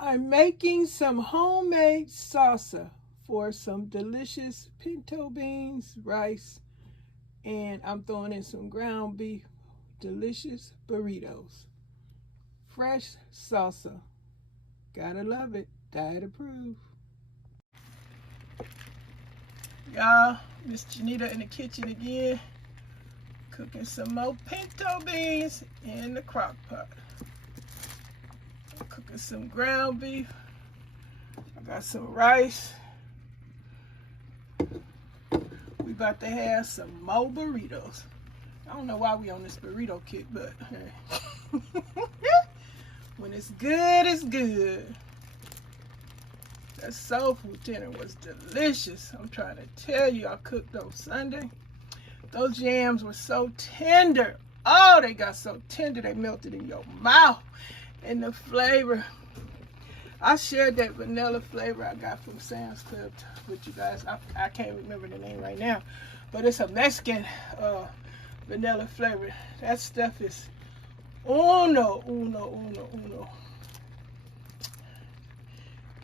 I'm making some homemade salsa for some delicious pinto beans, rice, and I'm throwing in some ground beef, delicious burritos. Fresh salsa. Gotta love it. Diet approved. Y'all, Miss JENITA in the kitchen again, cooking some more pinto beans in the crock pot. I'm cooking some ground beef. I got some rice. We about to have some more burritos. I don't know why we on this burrito kick, but hey. When it's good, it's good. That soul food dinner was delicious. I'm trying to tell you, I cooked on Sunday. Those yams were so tender. Oh, they got so tender, they melted in your mouth. And the flavor. I shared that vanilla flavor I got from Sam's Club with you guys. I can't remember the name right now, but it's a Mexican vanilla flavor. That stuff is uno.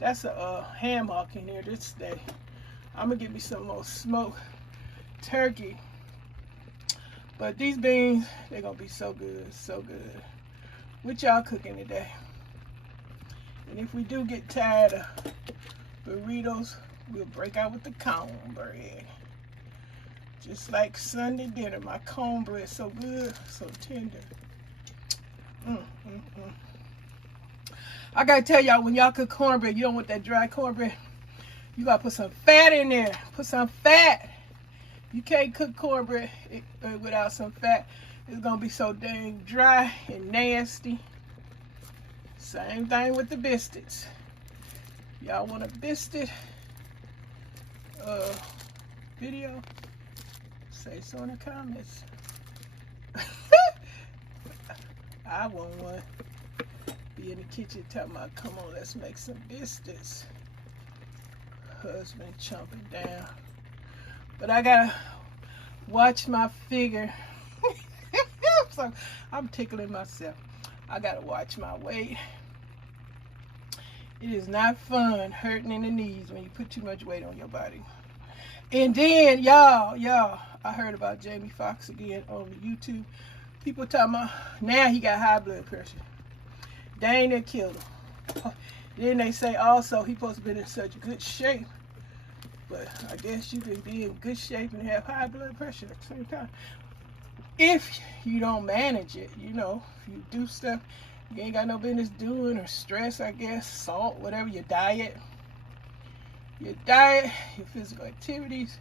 That's a ham hock in here this day. I'm gonna give me some more smoked turkey. But these beans, they're gonna be so good, so good. What y'all cooking today? And if we do get tired of burritos, we'll break out with the cornbread. Just like Sunday dinner, my cornbread so good, so tender. I gotta tell y'all, when y'all cook cornbread, you don't want that dry cornbread. You gotta put some fat in there. Put some fat. You can't cook cornbread without some fat. It's gonna be so dang dry and nasty. Same thing with the biscuits. Y'all want a biscuit video? Say so in the comments. I want one. Be in the kitchen talking about, come on, let's make some biscuits. Husband chomping down. But I gotta watch my figure. So I'm tickling myself. I gotta watch my weight. It is not fun hurting in the knees when you put too much weight on your body. And then, y'all, I heard about Jamie Foxx again on YouTube. People talking about, now he got high blood pressure. Dang, they killed him. Then they say also he supposed to be in such good shape. But I guess you can be in good shape and have high blood pressure at the same time. If you don't manage it, you know, if you do stuff you ain't got no business doing, or stress, I guess, salt, whatever, your diet, your physical activities,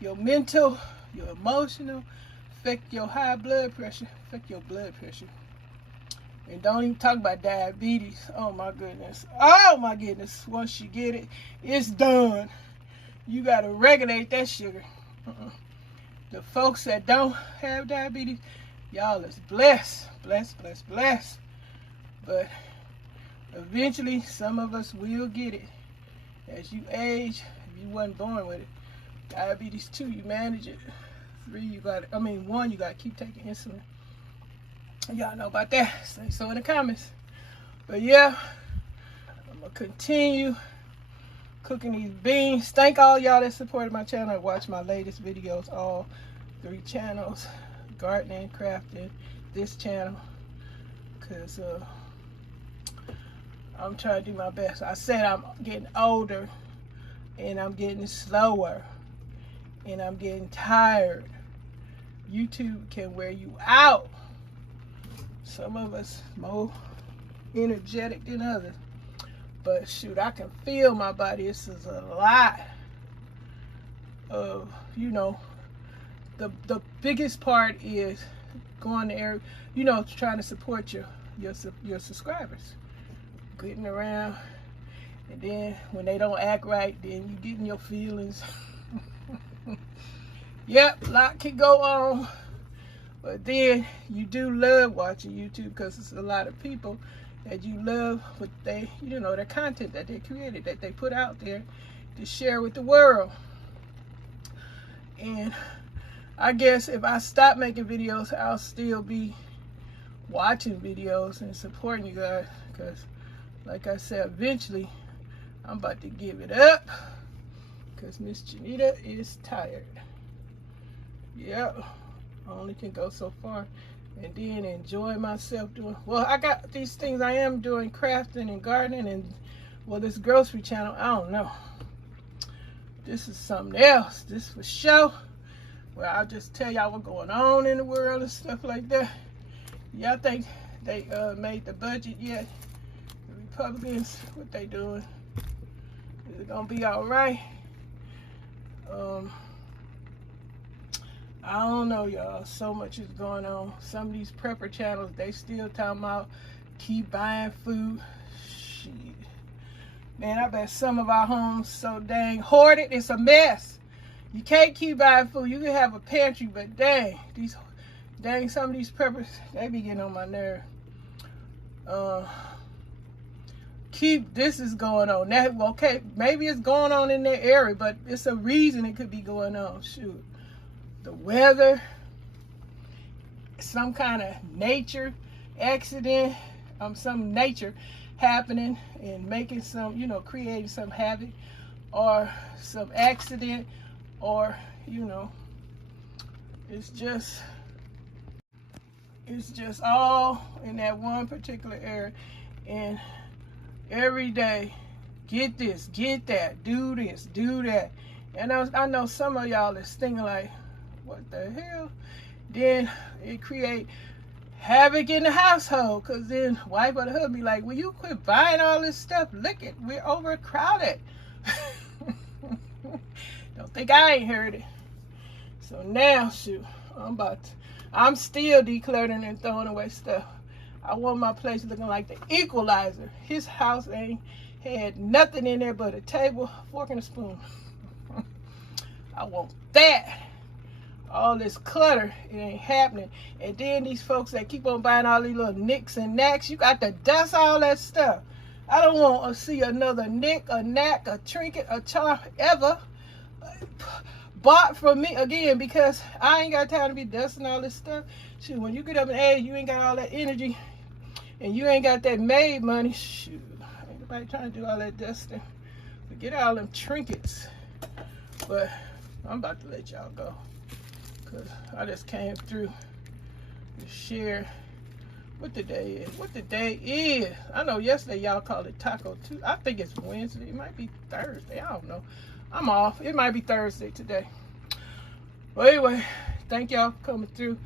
your mental, your emotional, affect your high blood pressure, affect your blood pressure. And don't even talk about diabetes. Oh my goodness. Oh my goodness. Once you get it, it's done. You got to regulate that sugar. The folks that don't have diabetes, y'all is blessed. Blessed. But eventually, some of us will get it. As you age, if you wasn't born with it. Diabetes 2, you manage it. 1, you got to keep taking insulin. Y'all know about that. Say so in the comments. But yeah, I'm going to continue cooking these beans. Thank all y'all that supported my channel and watch my latest videos. All 3 channels. Gardening, crafting, this channel. Because I'm trying to do my best. I said I'm getting older. And I'm getting slower. And I'm getting tired. YouTube can wear you out. Some of us more energetic than others. But shoot, I can feel my body. This is a lot of, you know, the biggest part is going there, you know, trying to support your subscribers. Getting around, and then when they don't act right, then you get in your feelings. Yep, a lot can go on. But then you do love watching YouTube because it's a lot of people that you love what they, you know, the content that they created, that they put out there to share with the world. And I guess if I stop making videos, I'll still be watching videos and supporting you guys because like I said, eventually I'm about to give it up because Miss JENITA is tired. Yep, I only can go so far and then enjoy myself doing, well, I got these things I am doing, crafting and gardening, and well, this grocery channel, I don't know. This is something else. This for sure. Well, I'll just tell y'all what's going on in the world and stuff like that. Y'all think they made the budget yet? The Republicans, what they doing? Is it gonna be all right? I don't know, y'all. So much is going on. Some of these prepper channels, they still talking about keep buying food. Shit. Man, I bet some of our homes so dang hoarded. It's a mess. You can't keep buying food. You can have a pantry, but dang, some of these preppers, they be getting on my nerve. This is going on. That, okay, maybe it's going on in their area, but it's a reason it could be going on. Shoot. The weather, some kind of nature accident, some nature happening and making some, you know, creating some havoc, or some accident, or, you know, it's just all in that one particular area. And every day, get this, get that, do this, do that. And I know some of y'all is thinking like, what the hell? Then it create havoc in the household, because then wife or the husband be like, will you quit buying all this stuff? Look it, we're overcrowded. Don't think I ain't heard it. So now, shoot, I'm still decluttering and throwing away stuff. I want my place looking like the Equalizer. His house ain't had nothing in there but a table, fork, and a spoon. I want that. All this clutter, it ain't happening. And then these folks that keep on buying all these little nicks and knacks, you got to dust all that stuff. I don't want to see another nick, a knack, a trinket, a charm ever bought from me again, because I ain't got time to be dusting all this stuff. Shoot, when you get up in age, you ain't got all that energy, and you ain't got that maid money. Shoot, ain't nobody trying to do all that dusting. Forget all them trinkets. But I'm about to let y'all go, because I just came through to share what the day is. What the day is. I know yesterday y'all called it Taco Tuesday. I think it's Wednesday. It might be Thursday. I don't know. I'm off. It might be Thursday today. Well, anyway, thank y'all for coming through.